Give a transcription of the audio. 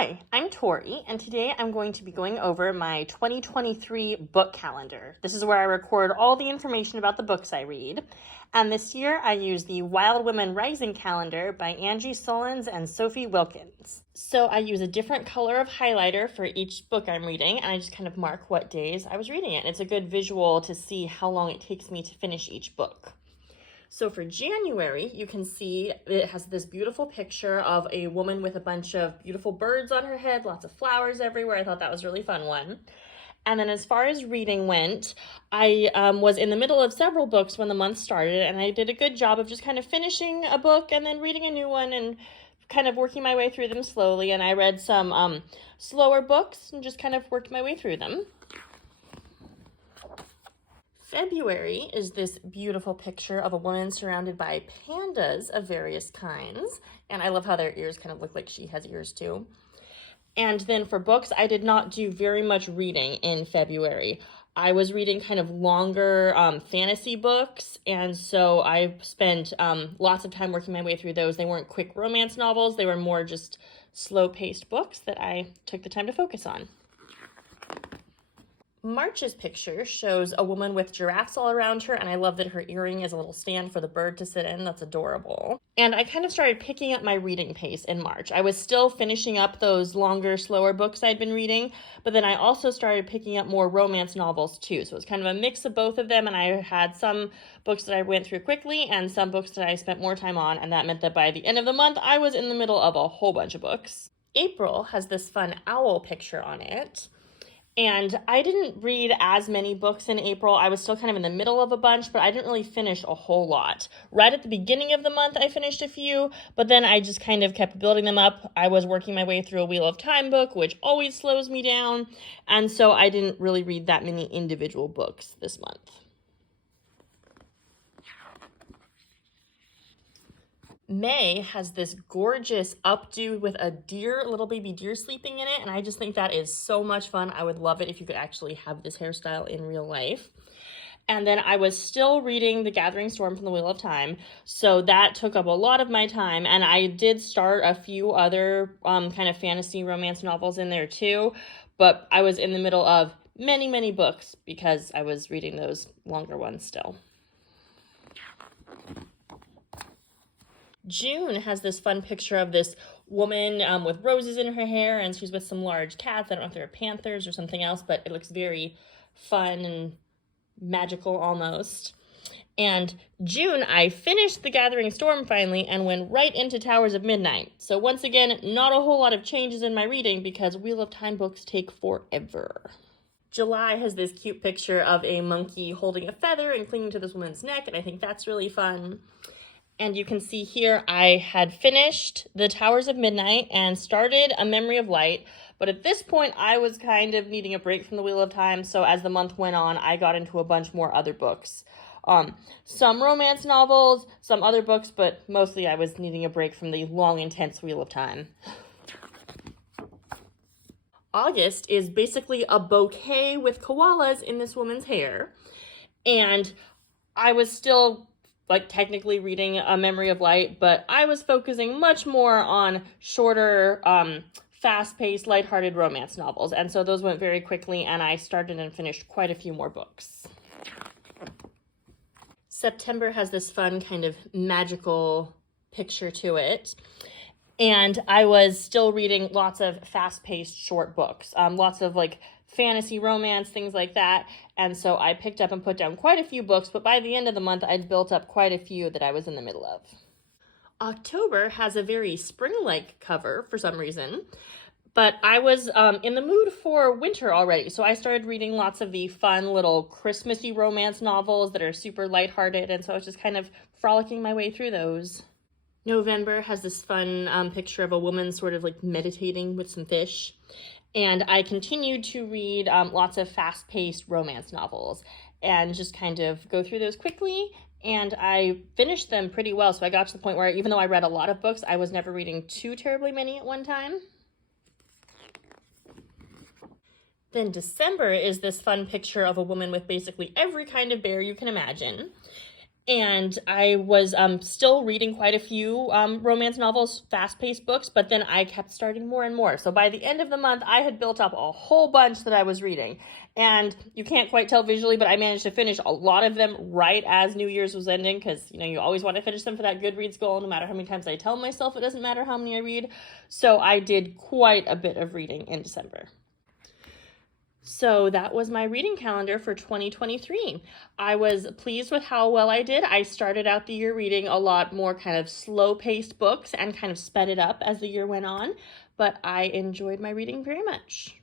Hi, I'm Tori, and today I'm going to be going over my 2023 book calendar. This is where I record all the information about the books I read. And this year I use the Wild Women Rising calendar by Angie Sullins and Sophie Wilkins. So I use a different color of highlighter for each book I'm reading, and I just kind of mark what days I was reading it. It's a good visual to see how long it takes me to finish each book. So for January, you can see it has this beautiful picture of a woman with a bunch of beautiful birds on her head, lots of flowers everywhere. I thought that was a really fun one. And then as far as reading went, I was in the middle of several books when the month started, and I did a good job of just kind of finishing a book and then reading a new one and kind of working my way through them slowly. And I read some slower books and just kind of worked my way through them. February is this beautiful picture of a woman surrounded by pandas of various kinds. And I love how their ears kind of look like she has ears too. And then for books, I did not do very much reading in February. I was reading kind of longer fantasy books, and so I spent lots of time working my way through those. They weren't quick romance novels. They were more just slow-paced books that I took the time to focus on. March's picture shows a woman with giraffes all around her, and I love that her earring is a little stand for the bird to sit in. That's adorable. And I kind of started picking up my reading pace in March. I was still finishing up those longer, slower books I'd been reading, but then I also started picking up more romance novels too. So it was kind of a mix of both of them, and I had some books that I went through quickly and some books that I spent more time on, and that meant that by the end of the month, I was in the middle of a whole bunch of books. April has this fun owl picture on it. And I didn't read as many books in April. I was still kind of in the middle of a bunch, but I didn't really finish a whole lot. Right at the beginning of the month, I finished a few, but then I just kind of kept building them up. I was working my way through a Wheel of Time book, which always slows me down, and so I didn't really read that many individual books this month. May has this gorgeous updo with a little baby deer sleeping in it, and I just think that is so much fun. I would love it if you could actually have this hairstyle in real life. And then I was still reading The Gathering Storm from the Wheel of Time, so that took up a lot of my time, and I did start a few other kind of fantasy romance novels in there too, but I was in the middle of many, many books because I was reading those longer ones still. June has this fun picture of this woman with roses in her hair, and she's with some large cats. I don't know if they're panthers or something else, but it looks very fun and magical almost. And June, I finished The Gathering Storm finally and went right into Towers of Midnight. So once again, not a whole lot of changes in my reading because Wheel of Time books take forever. July has this cute picture of a monkey holding a feather and clinging to this woman's neck, and I think that's really fun. And you can see here I had finished The Towers of Midnight and started A Memory of Light. But at this point, I was kind of needing a break from the Wheel of Time. So as the month went on, I got into a bunch more other books. Some romance novels, some other books, but mostly I was needing a break from the long, intense Wheel of Time. August is basically a bouquet with koalas in this woman's hair. And I was still technically reading A Memory of Light, but I was focusing much more on shorter, fast-paced, lighthearted romance novels. And so those went very quickly, and I started and finished quite a few more books. September has this fun kind of magical picture to it. And I was still reading lots of fast-paced short books, lots of fantasy romance, things like that. And so I picked up and put down quite a few books, but by the end of the month, I'd built up quite a few that I was in the middle of. October has a very spring-like cover for some reason, but I was in the mood for winter already, so I started reading lots of the fun little Christmassy romance novels that are super lighthearted, and so I was just kind of frolicking my way through those. November has this fun picture of a woman sort of meditating with some fish. And I continued to read lots of fast-paced romance novels and just kind of go through those quickly. And I finished them pretty well. So I got to the point where even though I read a lot of books, I was never reading too terribly many at one time. Then December is this fun picture of a woman with basically every kind of bear you can imagine. And I was still reading quite a few romance novels, fast-paced books, but then I kept starting more and more. So by the end of the month, I had built up a whole bunch that I was reading. And you can't quite tell visually, but I managed to finish a lot of them right as New Year's was ending, because, you always want to finish them for that Goodreads goal, no matter how many times I tell myself it doesn't matter how many I read. So I did quite a bit of reading in December. So that was my reading calendar for 2023. I was pleased with how well I did. I started out the year reading a lot more kind of slow-paced books and kind of sped it up as the year went on, but I enjoyed my reading very much.